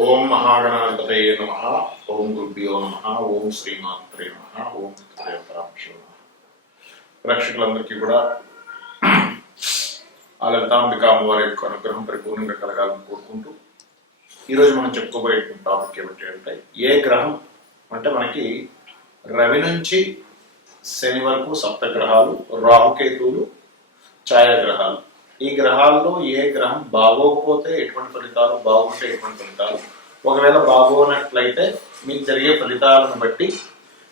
ఓం మహాగణాధిపతయే నమః. ఓం గురుభ్యో నమః. ఓం శ్రీమాత్రే నమః. ఓం పితృదేవతాభ్యో నమః. ప్రేక్షకులందరికీ కూడా ఆ లలితాంబిక అమ్మవారి యొక్క అనుగ్రహం పరిపూర్ణంగా కలగాలని కోరుకుంటూ ఈరోజు మనం చెప్పుకోబోయేటువంటి టాపిక్ ఏమిటి అంటే, ఏ గ్రహం అంటే మనకి రవి నుంచి శని వరకు సప్తగ్రహాలు, రాహుకేతువులు ఛాయాగ్రహాలు. ఈ గ్రహాల్లో ఏ గ్రహం బాగోకపోతే ఎటువంటి ఫలితాలు, బాగుంటే ఎటువంటి ఫలితాలు, ఒకవేళ బాగోనట్లయితే మీకు జరిగే ఫలితాలను బట్టి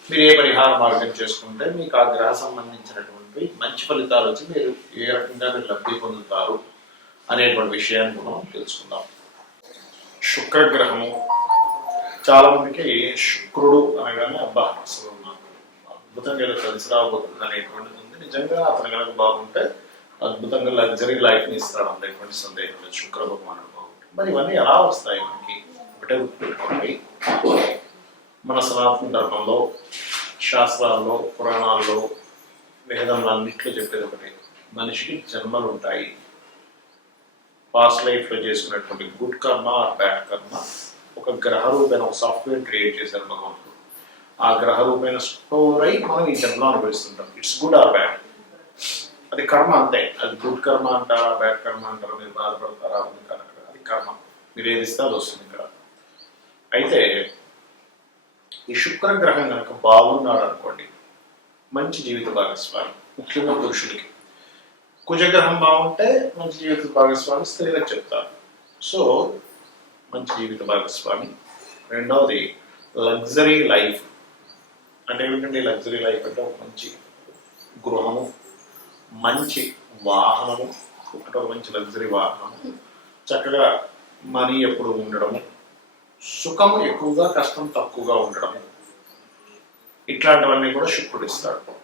మీరు ఏ పరిహార మార్గం చేసుకుంటే మీకు ఆ గ్రహ సంబంధించినటువంటి మంచి ఫలితాలు వచ్చి మీరు ఏ రకంగా మీరు లబ్ధి పొందుతారు అనేటువంటి విషయాన్ని మనం తెలుసుకుందాం. శుక్రగ్రహము, చాలా మందికి శుక్రుడు అనగానే అబ్బా అసలు నాకు అద్భుతంగా ఏదో కలిసి రాబోతుంది అనేటువంటిది ఉంది. నిజంగా అతను కనుక బాగుంటే అద్భుతంగా లగ్జరీ లైఫ్ని ఇస్తాడు, అందులో సందేహం లేదు. శుక్ర భగవానుడు బాగుంటుంది. మరి ఇవన్నీ ఎలా వస్తాయి మనకి? ఒకటే గుర్తుపెట్టుకోండి, మన సనాతన ధర్మంలో, శాస్త్రాల్లో, పురాణాల్లో, వేదంలో అన్నింటిలో చెప్పేది ఒకటి: మనిషికి జన్మలు ఉంటాయి. పాస్ట్ లైఫ్లో చేసుకున్నటువంటి గుడ్ కర్మ ఆర్ బ్యాడ్ కర్మ ఒక గ్రహ రూపైన ఒక సాఫ్ట్వేర్ క్రియేట్ చేశారు భగవంతుడు. ఆ గ్రహ రూపైన స్టోర్ అయి మనం ఈ జన్మ అనుభవిస్తుంటాం. ఇట్స్ గుడ్ ఆర్ బ్యాడ్, అది కర్మ అంతే. అది గుడ్ కర్మ అంటారా, బ్యాడ్ కర్మ అంటారా, మీరు బాధపడతారా, అది కర్మ. మీరు ఏది ఇస్తే అది వస్తుంది ఇక్కడ. అయితే ఈ శుక్రగ్రహం కనుక బాగున్నాడు అనుకోండి, మంచి జీవిత భాగస్వామి, ముఖ్యంగా పురుషుడికి. కుజగ్రహం బాగుంటే మంచి జీవిత భాగస్వామి స్త్రీలకు చెప్తారు. సో మంచి జీవిత భాగస్వామి. రెండవది లగ్జరీ లైఫ్. అంటే ఏమిటంటే లగ్జరీ లైఫ్ అంటే ఒక మంచి గృహము, మంచి వాహనము, అంటే ఒక మంచి లగ్జరీ వాహనము, చక్కగా మనీ ఎప్పుడు ఉండడము, సుఖము ఎక్కువగా, కష్టం తక్కువగా ఉండడము, ఇట్లాంటివన్నీ కూడా శుక్రుడు ఇస్తాడు.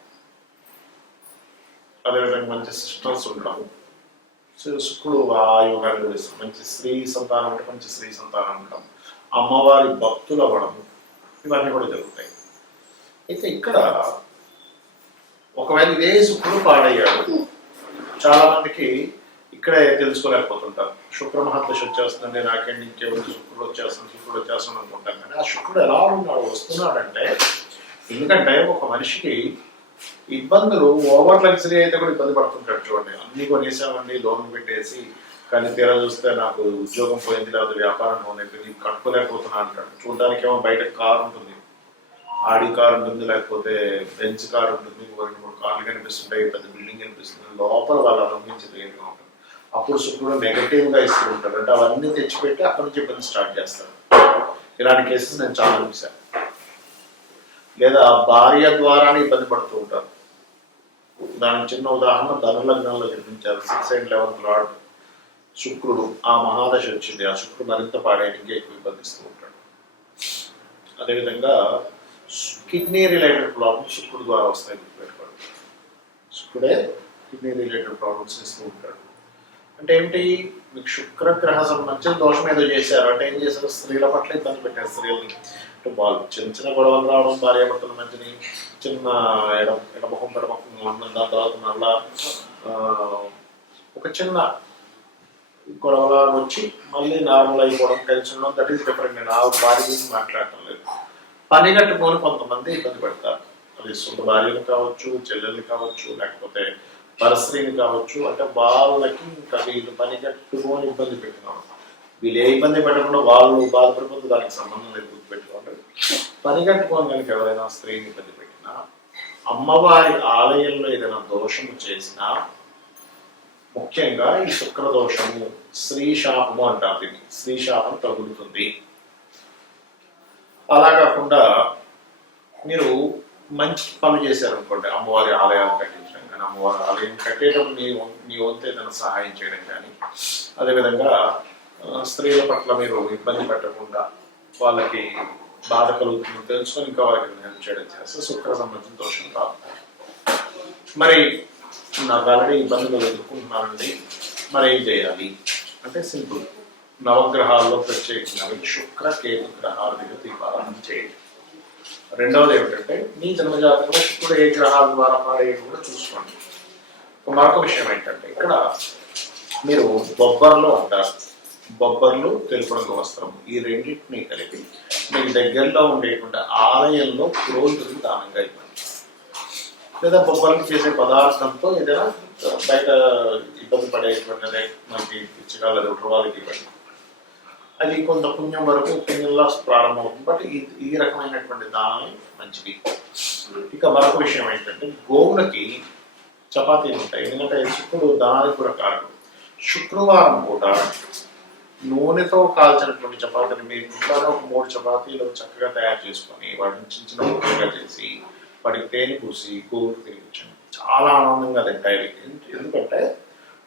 అదేవిధంగా మంచి సిస్టర్స్ ఉండడము, శుక్రుడు ఆ యోగాన్ని కూడా ఇస్తాడు. మంచి స్త్రీ సంతానం అంటే మంచి స్త్రీ సంతానం ఉండడం, అమ్మవారి భక్తులు అవ్వడము, ఇవన్నీ కూడా జరుగుతాయి. అయితే ఇక్కడ ఒకవేళ ఇదే శుక్రుడు పాడయ్యాడు, చాలా మందికి ఇక్కడే తెలుసుకోలేకపోతుంటారు. శుక్ర మహర్దశ వచ్చేస్తుందండి, నాకేంటి ఇంకేమైనా శుక్రుడు వచ్చేస్తాను అనుకుంటాం. కానీ ఆ శుక్రుడు ఎలా ఉన్నాడు, వస్తున్నాడంటే, ఎందుకంటే ఒక మనిషికి ఇబ్బందులు, ఓవర్ లగ్జరీ అయితే కూడా ఇబ్బంది పడుతుంటాడు. చూడండి, అన్ని కొనేసామండి, లోన్ పెట్టేసి, కానీ తీరా చూస్తే నాకు ఉద్యోగం పోయింది, లేకపోతే వ్యాపారం పోయింది, కట్టుకోలేకపోతున్నా అంటాడు. చూడడానికి ఏమో బయట కారు ఉంటుంది, ఆడి కార్ ఉంటుంది, లేకపోతే బెంచ్ కార్ ఉంటుంది, 2-3 కార్లు కనిపిస్తుంటాయి, పెద్ద బిల్డింగ్ కనిపిస్తుంది, లోపల వాళ్ళు అనుభవించేది ఏమిగా ఉంటుంది. అప్పుడు శుక్రుడు నెగటివ్గా ఇస్తూ ఉంటాడు. అంటే అవన్నీ తెచ్చిపెట్టి అక్కడి నుంచి ఇబ్బంది స్టార్ట్ చేస్తాడు. ఇలాంటి కేసెస్ నేను చాలా చూశాను. లేదా భార్య ద్వారానే ఇబ్బంది పడుతూ ఉంటారు. దానికి చిన్న ఉదాహరణ ధనులగ్నంలో చూపించారు. 6 and 11th లార్డ్ శుక్రుడు, ఆ మహాదశ వచ్చింది, ఆ శుక్రుడు మరింత పాడేయడానికి ఎక్కువ ఇబ్బందిస్తూ ఉంటాడు. అదేవిధంగా కిడ్నీ రిలేటెడ్ ప్రాబ్లమ్స్ శుక్రుడు ద్వారా వస్తాయి, గుర్తుపెట్టుకోండి. శుక్రుడే కిడ్నీ రిలేటెడ్ ప్రాబ్లమ్స్ ఇస్తూ ఉంటాడు. అంటే ఏంటి, మీకు శుక్రగ్రహ సంబంధించిన దోషం ఏదో చేశారు అంటే ఏం చేశారు, స్త్రీల పట్ల ఇబ్బంది పెట్టారు. స్త్రీలని అంటే వాళ్ళు చిన్న చిన్న గొడవలు రావడం, భార్యాభర్తల మధ్యని చిన్న ఎడమొహం పెడమొహం ఉండడం, దాని తర్వాత మళ్ళా ఒక చిన్న గొడవలా వచ్చి మళ్ళీ నార్మల్ అయిపోవడం, కలిసి ఉండడం, దట్ ఈస్ డిఫరెంట్. నేను ఆ భార్య గురించి మాట్లాడటం లేదు. పని కట్టుకొని కొంతమంది ఇబ్బంది పెడతారు. అది సొంత భార్యలు కావచ్చు, చెల్లెలు కావచ్చు, లేకపోతే పరస్త్రీని కావచ్చు. అంటే వాళ్ళకి ఇంకా వీళ్ళు పని కట్టుకొని ఇబ్బంది పెట్టినారు. వీళ్ళు ఏ ఇబ్బంది పెట్టకుండా వాళ్ళు బాధపడిపోతే దానికి సంబంధం లేదు, గుర్తుపెట్టుకోండి. పని కట్టుకొని కనుక ఎవరైనా స్త్రీని ఇబ్బంది పెట్టినా, అమ్మవారి ఆలయంలో ఏదైనా దోషము చేసినా, ముఖ్యంగా ఈ శుక్ర దోషము, స్త్రీ శాపము అంటారు దీన్ని, స్త్రీ శాపం తగులుతుంది. అలా కాకుండా మీరు మంచి పనులు చేశారనుకోండి, అమ్మవారి ఆలయాలు కట్టించడం కానీ, అమ్మవారి ఆలయం కట్టేటప్పుడు నీ వంతు ఏదైనా సహాయం చేయడం కానీ, అదేవిధంగా స్త్రీల పట్ల మీరు ఇబ్బంది పెట్టకుండా, వాళ్ళకి బాధ కలుగుతుందని తెలుసుకొని ఇంకా వాళ్ళకి హెల్ప్ చేయడం చేస్తే శుక్ర సంబంధించిన దోషం రాదు. మరి నాకు ఆల్రెడీ ఇబ్బందులు ఎదుర్కొంటున్నానండి, మరి ఏం చేయాలి అంటే సింపుల్. నవగ్రహాల్లో ప్రత్యేకంగా శుక్ర కేతు గ్రహాల దగ్గర దీపారాధన చేయండి. రెండవది ఏమిటంటే, మీ జన్మజాతకంలో శుక్రుడు ఏ గ్రహాల ద్వారా పాడేది కూడా చూసుకోండి. మరొక విషయం ఏంటంటే, ఇక్కడ మీరు బొబ్బర్లో అంటారు, బొబ్బర్లు, తెలుపు రంగు వస్త్రం, ఈ రెండింటినీ కలిపి మీకు దగ్గరలో ఉండేటువంటి ఆలయంలో పురోహితుడికి దానంగా ఇవ్వండి. లేదా బొబ్బర్లు చేసే పదార్థంతో ఏదైనా బయట ఇబ్బంది పడేటువంటిదే మనకి పిచ్చిగా లేదా వాళ్ళకి ఇవ్వండి. అది కొంత పుణ్యం వరకు పుణ్యంలో ప్రారంభమవుతుంది. బట్ ఈ రకమైనటువంటి దానమే మంచిది. ఇక మరొక విషయం ఏంటంటే గోవులకి చపాతీలు ఉంటాయి. ఎందుకంటే శుక్రుడు దానానికి కూడా కారణం. శుక్రవారం పూట నూనెతో కాల్చినటువంటి చపాతీని మీరు ఇంట్లోనే ఒక 3 చపాతీలు చక్కగా తయారు చేసుకొని వాటిని చిన్న చిన్న ముక్కలుగా చేసి వాటికి తేనె పూసి గోవులు తినిపించండి. చాలా ఆనందంగా తింటాయి. ఎందుకంటే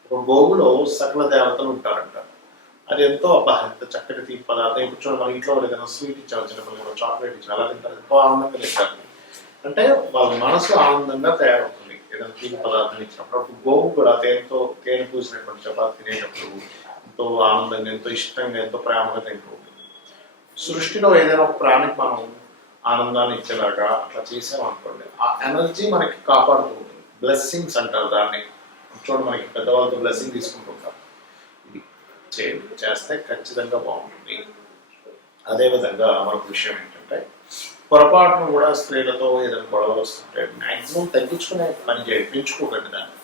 ఒక గోవులో సకల దేవతలు ఉంటారంట. అది ఎంతో ఎంత చక్కటి తీపి పదార్థం. ఇప్పుడు చూడండి మన ఇంట్లో ఏదైనా స్వీట్ ఇచ్చారు, చిన్నపిల్లలు చాక్లెట్ ఇచ్చారు, అలా తింటారు, ఎంతో ఆనందంగా తింటారు. అంటే వాళ్ళ మనసు ఆనందంగా తయారవుతుంది ఏదైనా తీపి పదార్థం ఇచ్చినప్పుడు. అప్పుడు గోవు కూడా తేనె పూసినటువంటి చపాతీ తినేటప్పుడు ఎంతో ఆనందంగా, ఎంతో ఇష్టంగా, ఎంతో ప్రేమగా తింటూ ఉంటుంది. సృష్టిలో ఏదైనా ఒక ప్రాణికి మనం ఆనందాన్ని ఇచ్చేలాగా అట్లా చేసామనుకోండి, ఆ ఎనర్జీ మనకి కాపాడుతూ ఉంటుంది. బ్లెస్సింగ్స్ అంటారు దాన్ని. చూడండి మనకి పెద్దవాళ్ళతో బ్లెస్సింగ్ తీసుకుంటుంటారు. ఇది చేస్తే ఖచ్చితంగా బాగుంటుంది. అదేవిధంగా మరొక విషయం ఏంటంటే పొరపాటును కూడా స్త్రీలతో ఏదైనా గొడవలు వస్తుంటే మ్యాక్సిమం తగ్గించుకునే పని చేయండి. పెంచుకోకండి దాన్ని.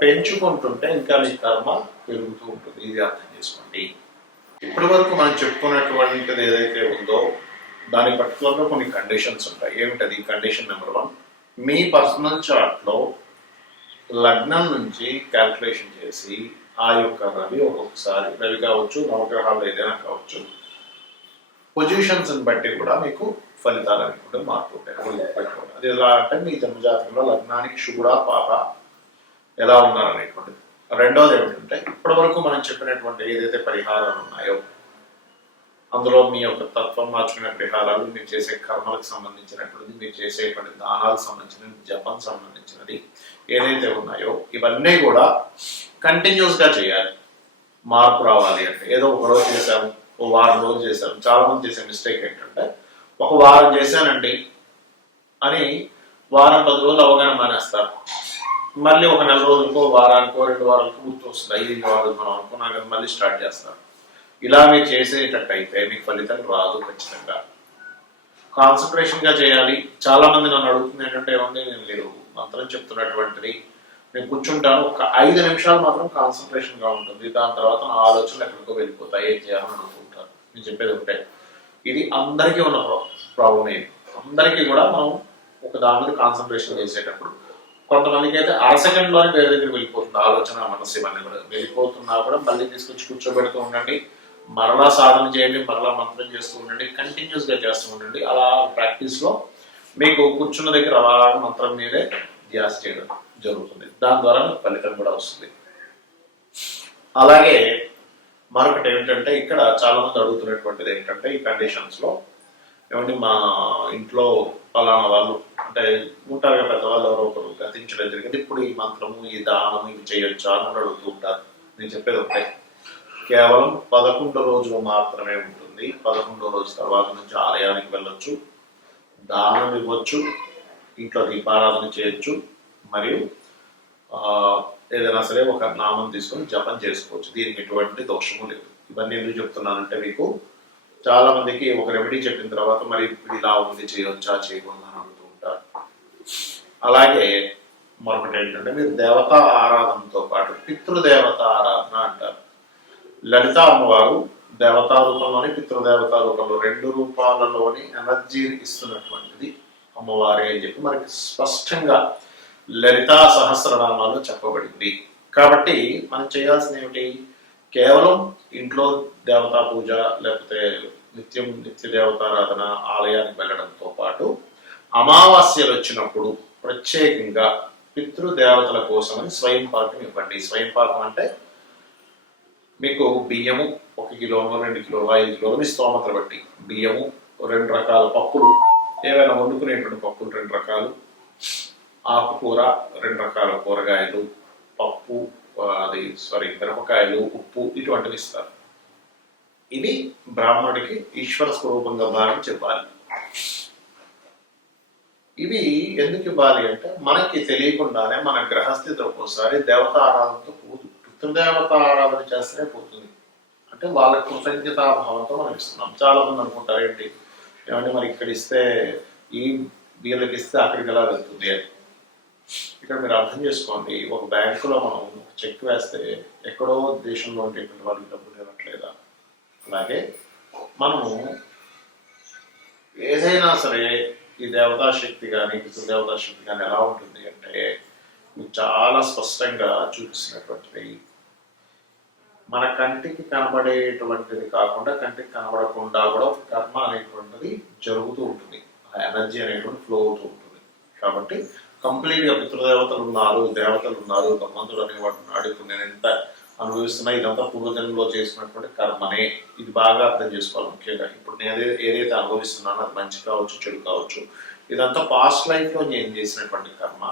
పెంచుకుంటుంటే ఇంకా మీ కర్మ పెరుగుతూ ఉంటుంది. ఇది అర్థం చేసుకోండి. ఇప్పటి వరకు మనం చెప్పుకున్నటువంటిది ఏదైతే ఉందో దాని పర్టికులర్గా కొన్ని కండిషన్స్ ఉంటాయి. ఏమిటది? కండిషన్ నెంబర్ 1, మీ పర్సనల్ చార్ట్లో లగ్నం నుంచి క్యాల్కులేషన్ చేసి ఆ యొక్క రవి ఒక్కొక్కసారి రవి కావచ్చు, నవగ్రహాలు ఏదైనా కావచ్చు, పొజిషన్స్ బట్టి కూడా మీకు ఫలితాలు అనేవి కూడా మారుతుంటాయి. పెట్టుకోండి. అది ఎలా అంటే మీ జన్మజాతకంలో లగ్నానికి శుభుడా పాప ఎలా ఉన్నారనేటువంటిది. రెండోది ఏమిటంటే ఇప్పటి వరకు మనం చెప్పినటువంటి ఏదైతే పరిహారాలు ఉన్నాయో అందులో మీ యొక్క తత్వం మార్చుకునే పరిహారాలు, మీరు చేసే కర్మలకు సంబంధించినటువంటిది, మీరు చేసేటువంటి దానాలకు సంబంధించినది, జపం సంబంధించినది ఏదైతే ఉన్నాయో ఇవన్నీ కూడా కంటిన్యూస్గా చేయాలి. మార్పు రావాలి అంటే ఏదో ఒక రోజు చేశాము, ఓ వారం రోజులు చేశాము. చాలా మంది చేసే మిస్టేక్ ఏంటంటే ఒక వారం చేశానండి అని వారం 10 రోజులు అవగాహన మానేస్తారు. మళ్ళీ ఒక నెల రోజులకో, వారానికో, 2 వారాలకో గుర్తు వస్తుంది. 5 వారాలు మనం అనుకున్నాం కదా, మళ్ళీ స్టార్ట్ చేస్తారు. ఇలా మీరు చేసేటట్టయితే మీకు ఫలితం రాదు. ఖచ్చితంగా కాన్సన్ట్రేషన్గా చేయాలి. చాలా మంది నన్ను అడుగుతుంది ఏంటంటే ఏమంటే నేను మీరు మంత్రం చెప్తున్నటువంటిది నేను కూర్చుంటాను, ఒక 5 నిమిషాలు మాత్రం కాన్సన్ట్రేషన్గా ఉంటుంది, దాని తర్వాత నా ఆలోచనలు ఎక్కడికో వెళ్ళిపోతాయి, ఏం చేయాలని అనుకుంటారు. నేను చెప్పేది ఒకటే, ఇది అందరికీ ఉన్న ప్రాబ్లం. ఏది అందరికీ కూడా మనం ఒక దాని మీద కాన్సన్ట్రేషన్ చేసేటప్పుడు కొంతమందికి అయితే అరసెకండ్లోనే వేరే దగ్గర వెళ్ళిపోతుంది ఆలోచన, మనసు ఇవన్నీ కూడా వెళ్ళిపోతున్నా కూడా మళ్ళీ తీసుకొచ్చి కూర్చోబెడుతూ ఉండండి. మరలా సాధన చేయండి, మరలా మంత్రం చేస్తూ ఉండండి, కంటిన్యూస్గా చేస్తూ ఉండండి. అలా ప్రాక్టీస్లో మీకు కూర్చున్న దగ్గర అలా మంత్రం మీదే ధ్యాస చేయడం జరుగుతుంది. దాని ద్వారా మీకు ఫలితం కూడా వస్తుంది. అలాగే మరొకటి ఏంటంటే ఇక్కడ చాలా మంది అడుగుతున్నటువంటిది ఏంటంటే ఈ కండిషన్స్లో ఏమంటే మా ఇంట్లో పలానా వాళ్ళు అంటే ఉంటారు పెద్దవాళ్ళు ఎవరో ఒకరు గతించడం జరిగింది, ఇప్పుడు ఈ మంత్రము, ఈ దానము ఇవి చేయొచ్చా అని అడుగుతూ ఉంటారు. నేను చెప్పేది ఒకటే, కేవలం 11 రోజులు మాత్రమే ఉంటుంది. 11వ రోజు తర్వాత నుంచి ఆలయానికి వెళ్ళొచ్చు, దానం ఇవ్వచ్చు, ఇంట్లో దీపారాధన చేయొచ్చు, మరియు ఏదైనా సరే ఒక నామం తీసుకొని జపం చేసుకోవచ్చు. దీనికి ఎటువంటి దోషము లేదు. ఇవన్నీ ఎందుకు చెప్తున్నానంటే మీకు చాలా మందికి ఒక రెమెడీ చెప్పిన తర్వాత మరి ఇప్పుడు ఇలా ఉంది, చేయొచ్చా చేయకూడదు అని అడుగుతూ ఉంటారు. అలాగే మరొకటి ఏంటంటే మీరు దేవతా ఆరాధనతో పాటు పితృదేవత ఆరాధన అంటారు. లలిత అమ్మవారు దేవతా రూపంలోని పితృదేవతా రూపంలో 2 రూపాలలోని ఎనర్జీ ఇస్తున్నటువంటిది అమ్మవారి అని చెప్పి మనకి స్పష్టంగా లలితా సహస్రనామాలు చెప్పబడింది. కాబట్టి మనం చేయాల్సింది ఏమిటి? కేవలం ఇంట్లో దేవతా పూజ లేకపోతే నిత్య దేవతారాధన, ఆలయానికి వెళ్ళడంతో పాటు అమావాస్యలు వచ్చినప్పుడు ప్రత్యేకంగా పితృదేవతల కోసమని స్వయం పాకం ఇవ్వండి. స్వయం పాకం అంటే మీకు బియ్యము 1 కిలోను, 2 కిలోలు, 5 కిలోలు మీ స్తోమతలు బట్టి బియ్యము, 2 రకాల పప్పులు, ఏవైనా వండుకునేటువంటి పప్పులు 2 రకాలు, ఆకుకూర 2 రకాల కూరగాయలు, పప్పు మిరపకాయలు, ఉప్పు ఇటువంటివి ఇస్తారు. ఇది బ్రాహ్మణుడికి ఈశ్వర స్వరూపంగా భావించి చెప్పాలి. ఇవి ఎందుకు ఇవ్వాలి అంటే మనకి తెలియకుండానే మన గ్రహస్థితి ఒక్కోసారి దేవతా ఆరాధనతో పోదు. పితృదేవత ఆరాధన చేస్తేనే పోతుంది. అంటే వాళ్ళ కృతజ్ఞతాభావంతో మనం ఇస్తున్నాం. చాలా మంది అనుకుంటారు ఏంటి, ఏమంటే మరి ఇక్కడ ఇస్తే ఈ వీళ్ళకి ఇస్తే అక్కడికి ఎలా వెళ్తుంది అని. ఇక్కడ మీరు అర్థం చేసుకోండి, ఒక బ్యాంకులో మనం చెక్ వేస్తే ఎక్కడో దేశంలో ఉండేటువంటి వాళ్ళకి డబ్బులు ఇవ్వట్లేదా? అలాగే మనము ఏదైనా సరే ఈ దేవతా శక్తి కానీ పితృదేవతా శక్తి కానీ ఎలా ఉంటుంది అంటే మీకు చాలా స్పష్టంగా చూపిస్తున్నటువంటిది. మన కంటికి కనబడేటువంటిది కాకుండా కంటికి కనబడకుండా కూడా ఒక కర్మ అనేటువంటిది జరుగుతూ ఉంటుంది, ఆ ఎనర్జీ అనేటువంటి ఫ్లో అవుతూ ఉంటుంది. కాబట్టి కంప్లీట్గా పితృదేవతలు ఉన్నారు, దేవతలు ఉన్నారు, భగవంతుడు అనేవాడు ఉన్నాడు, ఇప్పుడు నేను ఎంత అనుభవిస్తున్నా ఇదంతా పూర్వజన్మలో చేసినటువంటి కర్మనే. ఇది బాగా అర్థం చేసుకోవాలి ముఖ్యంగా. ఇప్పుడు నేను ఏదైతే అనుభవిస్తున్నానో అది మంచి కావచ్చు, చెడు కావచ్చు, ఇదంతా పాస్ట్ లైఫ్లో నేను చేసినటువంటి కర్మ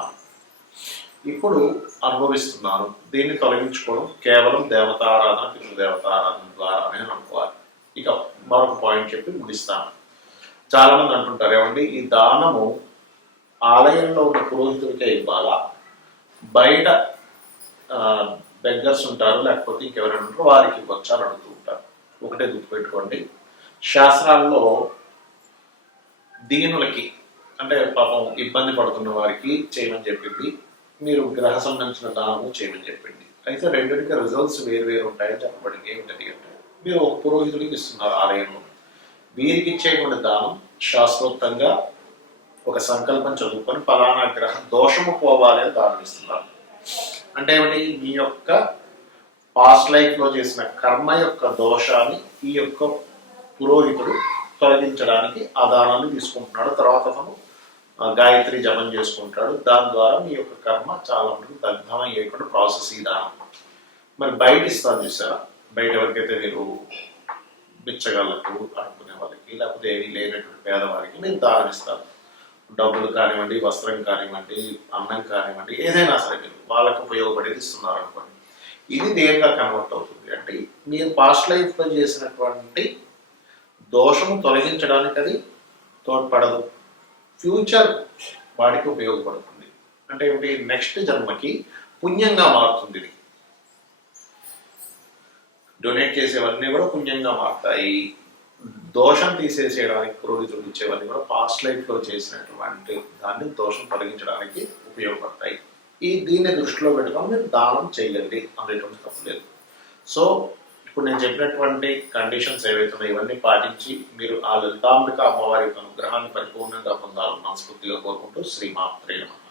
ఇప్పుడు అనుభవిస్తున్నాను. దీన్ని తొలగించుకోవడం కేవలం దేవతారాధన పితృదేవతారాధన ద్వారానే అనుకోవాలి. ఇక మరొక పాయింట్ చెప్పి ముగిస్తాను. చాలా మంది అంటుంటారు, ఏమండి ఈ దానము ఆలయంలో ఉన్న పురోహితుడికే ఇవ్వాలా, బయట బెగ్గర్స్ ఉంటారు లేకపోతే ఇంకెవరైనా ఉంటారో వారికి ఇవ్వచ్చా అని అడుగుతూ ఉంటారు. ఒకటే గుర్తుపెట్టుకోండి, శాస్త్రాల్లో దీనులకి అంటే పాపం ఇబ్బంది పడుతున్న వారికి చేయమని చెప్పింది, మీరు గ్రహ సంబంధించిన దానము చేయమని చెప్పింది. అయితే రెండింటికి రిజల్ట్స్ వేరు ఉంటాయని చెప్పబడింది. ఏమిటది అంటే మీరు ఒక పురోహితుడికి ఇస్తున్నారు ఆలయంలో, వీరికి ఇచ్చేటువంటి దానం శాస్త్రోక్తంగా ఒక సంకల్పం చదువుకొని ఫలానా గ్రహ దోషము పోవాలి అని దానం ఇస్తున్నారు. అంటే ఏమిటి, మీ యొక్క పాస్ట్ లైఫ్లో చేసిన కర్మ యొక్క దోషాన్ని ఈ యొక్క పురోహితుడు తొలగించడానికి ఆ దానాన్ని తీసుకుంటున్నాడు. తర్వాత అతను గాయత్రి జపం చేసుకుంటాడు. దాని ద్వారా మీ యొక్క కర్మ చాలా మటుకు దగ్ధం అయ్యేటువంటి ప్రాసెస్ ఈ దానం. మరి బయట ఇస్తాను చూసారా, బయట ఎవరికైతే మీరు బిచ్చగాళ్ళకు అనుకునే వాళ్ళకి లేకపోతే ఏమీ లేనటువంటి పేదవారికి మీరు దానం ఇస్తారు. డబ్బులు కానివ్వండి, వస్త్రం కానివ్వండి, అన్నం కానివ్వండి, ఏదైనా సరే మీరు వాళ్ళకు ఉపయోగపడేది ఇస్తున్నారు అనుకోండి. ఇది దేనిగా కన్వర్ట్ అవుతుంది అంటే మీరు పాస్ట్ లైఫ్లో చేసినటువంటి దోషము తొలగించడానికి అది తోడ్పడదు, ఫ్యూచర్ వాడికి ఉపయోగపడుతుంది. అంటే ఏమిటి, నెక్స్ట్ జన్మకి పుణ్యంగా మారుతుంది. ఇది డొనేట్ చేసేవన్నీ కూడా పుణ్యంగా మారుతాయి. దోషం తీసేసేయడానికి పురోహితుడు ఇచ్చేవన్నీ కూడా పాస్ట్ లైఫ్లో చేసినటువంటి దాన్ని దోషం తొలగించడానికి ఉపయోగపడతాయి. దీన్ని దృష్టిలో పెట్టుకొని మీరు దానం చేయండి అనేటువంటి తప్పు లేదు. సో ఇప్పుడు నేను చెప్పినటువంటి కండిషన్స్ ఏవైతున్నాయో ఇవన్నీ పాటించి మీరు ఆ లలితాంబిక అమ్మవారి యొక్క అనుగ్రహాన్ని పరిపూర్ణంగా పొందాలని మనస్ఫూర్తిగా కోరుకుంటూ శ్రీమాత్రే నమః.